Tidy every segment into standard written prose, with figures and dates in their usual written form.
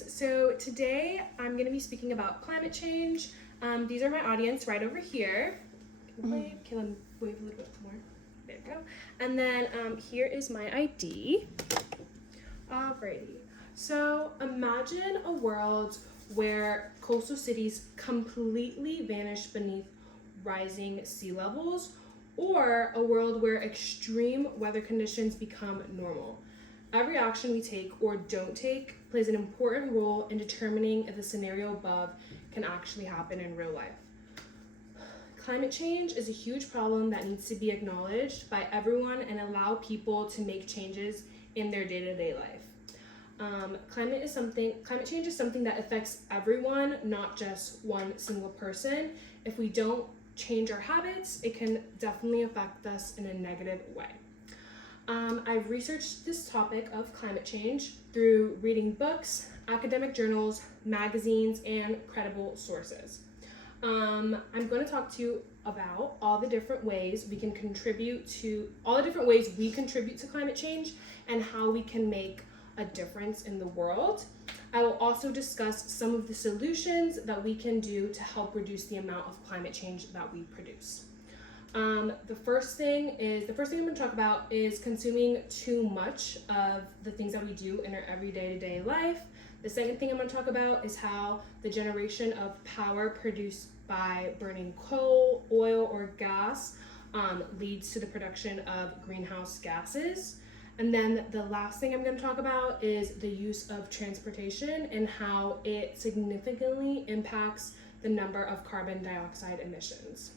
guys, so today I'm going to be speaking about climate change. These are my audience right over here. Can wave a little bit more? There we go. And then here is my ID. Alrighty, so imagine a world where coastal cities completely vanish beneath rising sea levels, or a world where extreme weather conditions become normal. Every action we take or don't take plays an important role in determining if the scenario above can actually happen in real life. Climate change is a huge problem that needs to be acknowledged by everyone and allow people to make changes in their day-to-day life. Climate change is something that affects everyone, not just one single person. If we don't change our habits, it can definitely affect us in a negative way. I've researched this topic of climate change through reading books, academic journals, magazines, and credible sources. I'm going to talk to you about all the different ways we contribute to climate change and how we can make a difference in the world. I will also discuss some of the solutions that we can do to help reduce the amount of climate change that we produce. The first thing I'm going to talk about is consuming too much of the things that we do in our everyday life. The second thing I'm going to talk about is how the generation of power produced by burning coal, oil, or gas leads to the production of greenhouse gases. And then the last thing I'm going to talk about is the use of transportation and how it significantly impacts the number of carbon dioxide emissions.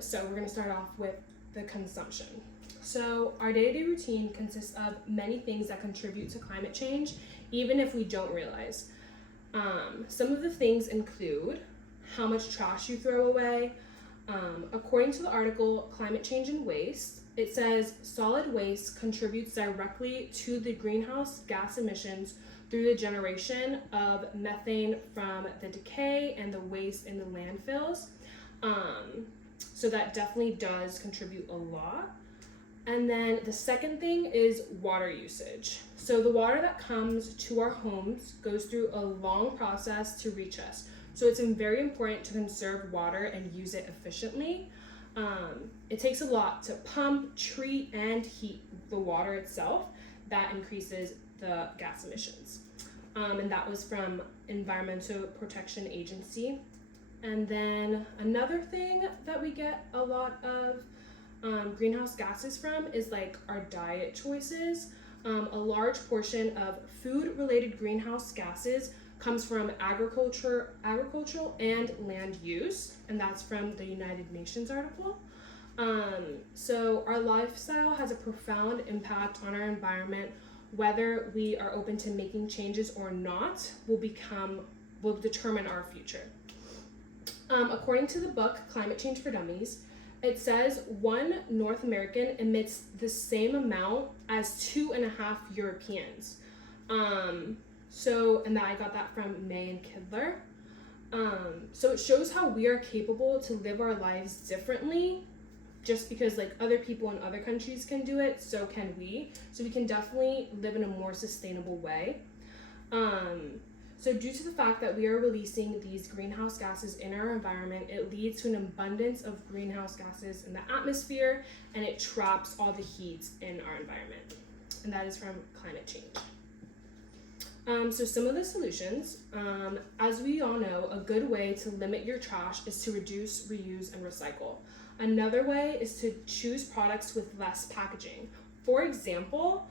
So we're going to start off with the consumption. So our day-to-day routine consists of many things that contribute to climate change, even if we don't realize. Some of the things include how much trash you throw away. According to the article Climate Change and Waste, it says solid waste contributes directly to the greenhouse gas emissions through the generation of methane from the decay and the waste in the landfills. So that definitely does contribute a lot. And then the second thing is water usage. So the water that comes to our homes goes through a long process to reach us. So it's very important to conserve water and use it efficiently. It takes a lot to pump, treat, and heat the water itself. That increases the gas emissions. And that was from Environmental Protection Agency. And then another thing that we get a lot of greenhouse gases from is like our diet choices. A large portion of food-related greenhouse gases comes from agricultural and land use, and that's from the United Nations article. So our lifestyle has a profound impact on our environment. Whether we are open to making changes or not will determine our future. According to the book Climate Change for Dummies, it says one North American emits the same amount as 2.5 Europeans. And I got that from May and Kidler. So it shows how we are capable to live our lives differently. Just because like other people in other countries can do it, so can we. So we can definitely live in a more sustainable way. So due to the fact that we are releasing these greenhouse gases in our environment, it leads to an abundance of greenhouse gases in the atmosphere, and it traps all the heat in our environment. And that is from Climate Change. So some of the solutions, as we all know, a good way to limit your trash is to reduce, reuse, and recycle. Another way is to choose products with less packaging. For example,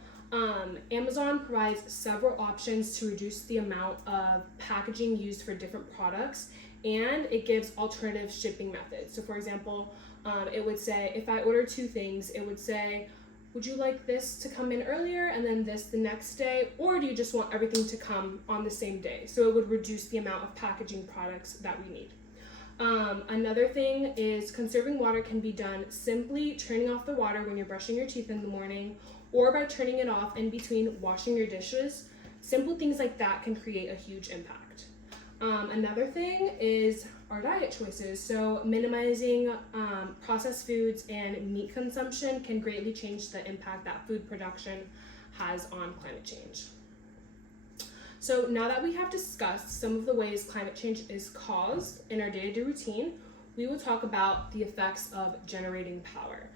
Amazon provides several options to reduce the amount of packaging used for different products, and it gives alternative shipping methods. So for example, it would say, if I order 2 things, it would say, would you like this to come in earlier and then this the next day, or do you just want everything to come on the same day? So it would reduce the amount of packaging products that we need. Another thing is conserving water can be done simply turning off the water when you're brushing your teeth in the morning, or by turning it off in between washing your dishes. Simple things like that can create a huge impact. Another thing is our diet choices. So minimizing processed foods and meat consumption can greatly change the impact that food production has on climate change. So now that we have discussed some of the ways climate change is caused in our day-to-day routine, we will talk about the effects of generating power.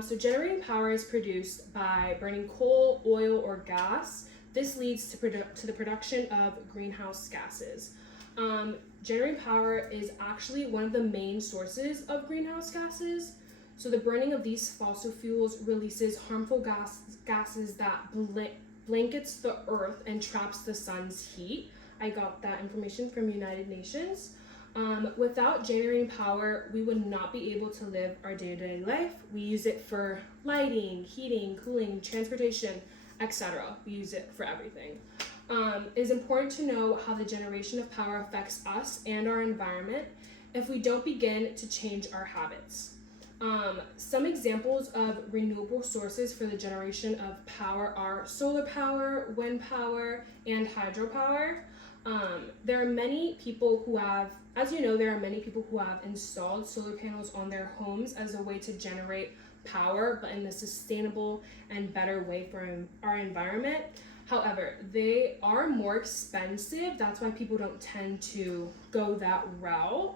So generating power is produced by burning coal, oil, or gas. This leads to the production of greenhouse gases. Generating power is actually one of the main sources of greenhouse gases. So the burning of these fossil fuels releases harmful gases that blankets the earth and traps the sun's heat. I got that information from United Nations. Without generating power, we would not be able to live our day-to-day life. We use it for lighting, heating, cooling, transportation, etc. We use it for everything. It is important to know how the generation of power affects us and our environment if we don't begin to change our habits. Some examples of renewable sources for the generation of power are solar power, wind power, and hydropower. There are many people who have, as you know, there are many people who have installed solar panels on their homes as a way to generate power, but in a sustainable and better way for our environment. However, they are more expensive. That's why people don't tend to go that route,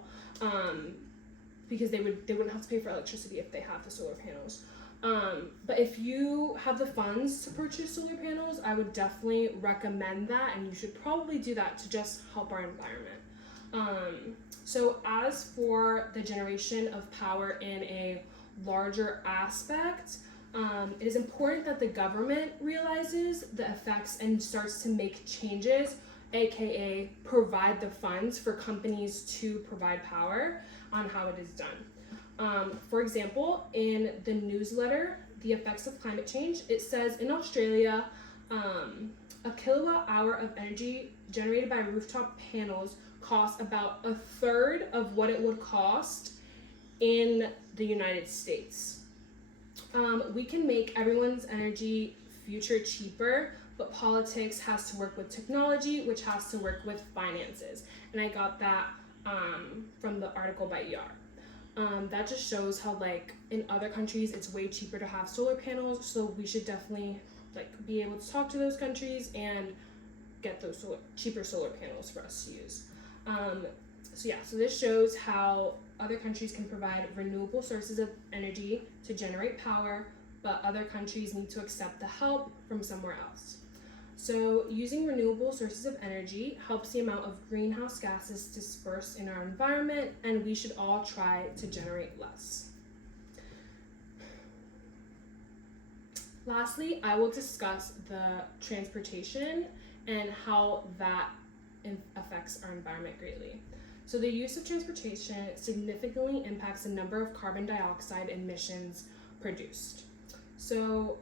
because they wouldn't have to pay for electricity if they have the solar panels. But if you have the funds to purchase solar panels, I would definitely recommend that, and you should probably do that to just help our environment. So as for the generation of power in a larger aspect, it is important that the government realizes the effects and starts to make changes, aka provide the funds for companies to provide power on how it is done. For example, in the newsletter, The Effects of Climate Change, it says in Australia, a kilowatt hour of energy generated by rooftop panels costs about a third of what it would cost in the United States. We can make everyone's energy future cheaper, but politics has to work with technology, which has to work with finances. And I got that from the article by ER. That just shows how, like, in other countries it's way cheaper to have solar panels, so we should definitely be able to talk to those countries and get those cheaper solar panels for us to use. So this shows how other countries can provide renewable sources of energy to generate power, but other countries need to accept the help from somewhere else. So using renewable sources of energy helps the amount of greenhouse gases dispersed in our environment, and we should all try to generate less. Lastly, I will discuss the transportation and how that affects our environment greatly. So the use of transportation significantly impacts the number of carbon dioxide emissions produced. So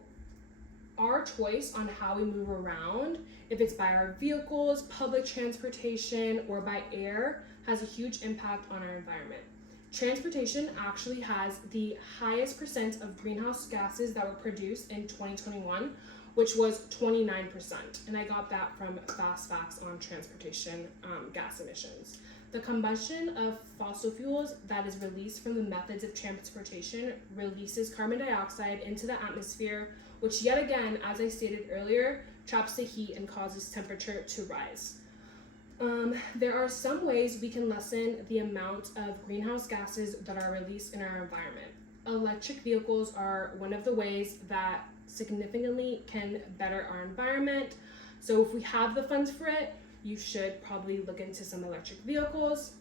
our choice on how we move around, if it's by our vehicles, public transportation, or by air, has a huge impact on our environment. Transportation actually has the highest percent of greenhouse gases that were produced in 2021, which was 29%. And I got that from Fast Facts on transportation gas emissions. The combustion of fossil fuels that is released from the methods of transportation releases carbon dioxide into the atmosphere, which yet again, as I stated earlier, traps the heat and causes temperature to rise. There are some ways we can lessen the amount of greenhouse gases that are released in our environment. Electric vehicles are one of the ways that significantly can better our environment. So if we have the funds for it, you should probably look into some electric vehicles.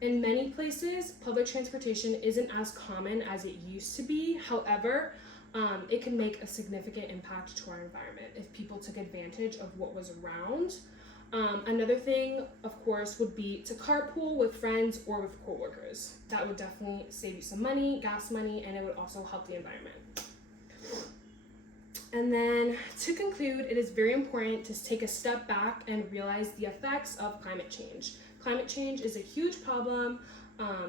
In many places, public transportation isn't as common as it used to be. However, it can make a significant impact to our environment if people took advantage of what was around. Another thing, of course, would be to carpool with friends or with coworkers. That would definitely save you some money, gas money, and it would also help the environment. And then to conclude, it is very important to take a step back and realize the effects of climate change. Climate change is a huge problem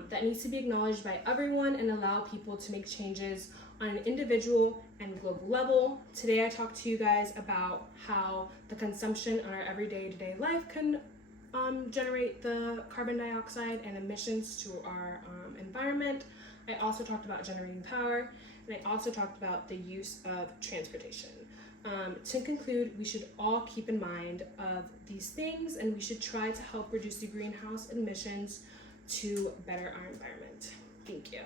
that needs to be acknowledged by everyone and allow people to make changes on an individual and global level. Today I talked to you guys about how the consumption on our everyday life can generate the carbon dioxide and emissions to our environment. I also talked about generating power, and I also talked about the use of transportation. To conclude, we should all keep in mind of these things, and we should try to help reduce the greenhouse emissions to better our environment. Thank you.